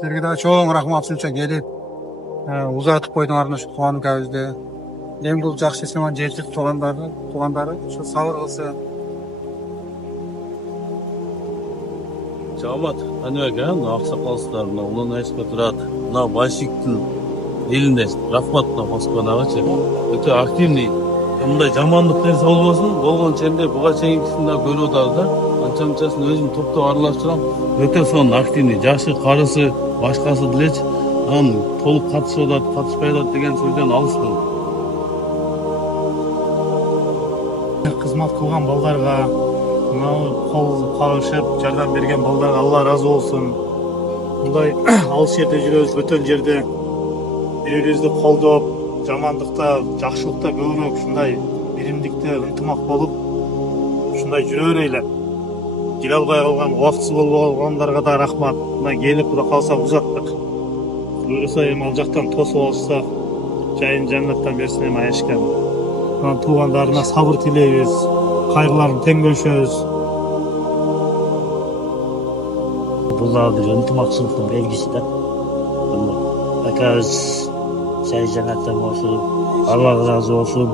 Силерге да чоң рахмат ушунча келип узатып койдуңар ушу кубанычыбызды. Эми бул жакшы эсеман жетип туугандары ушу сабыр кылсын. Жамат, Аныбек, мына аксакалсыздар, мына улан айшка турат, мына Байшиктин элинде рахмат мына Москвадагычы. Өтө активный. Мындай жамандык нерсе болбосун, болгончо эмне буга чейинкисин да көрүп атабыз да. Анча-мынчасын өзүм топтоп аралаштырам. Өтө сонун активный, жашы, карысы, башкасы делечи. Анан толук катышып атат, катышпай атат деген сөздөн алыспын. Кызмат кылган балдарга, кол кагышып жардам берген балдарга Алла разы болсун. Мындай алыс жерде жүрөбүз, бөтөн жерде бири-бирибизди колдоп, жамандыкта, жакшылыкта көбүрөөк ушундай биримдикте ынтымак болуп, ушундай жүрө берели. Келе албай калган, убактысыз болбой калгандарга да рахмат. Мына келип Кудай кааласа узаттык. Буюрса эми ал жактан тосуп алышса, жайын жаннаттан берсин эми Айышка. Туугандарына сабыр тилейбиз, кайгыларын тең бөлүшөбүз. Бул да бир ынтымакчылыктын белгиси да. Акабыз жай жанаттан болсун, Алла разы болсун.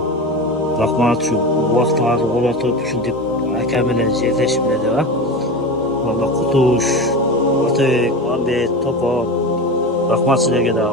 Рахмат ушу убактыңарды колотуп ушинтип ака менен жерлешип эле деп, Кутуш, Атабек, Мамбет, Топо. Рахмат силерге да.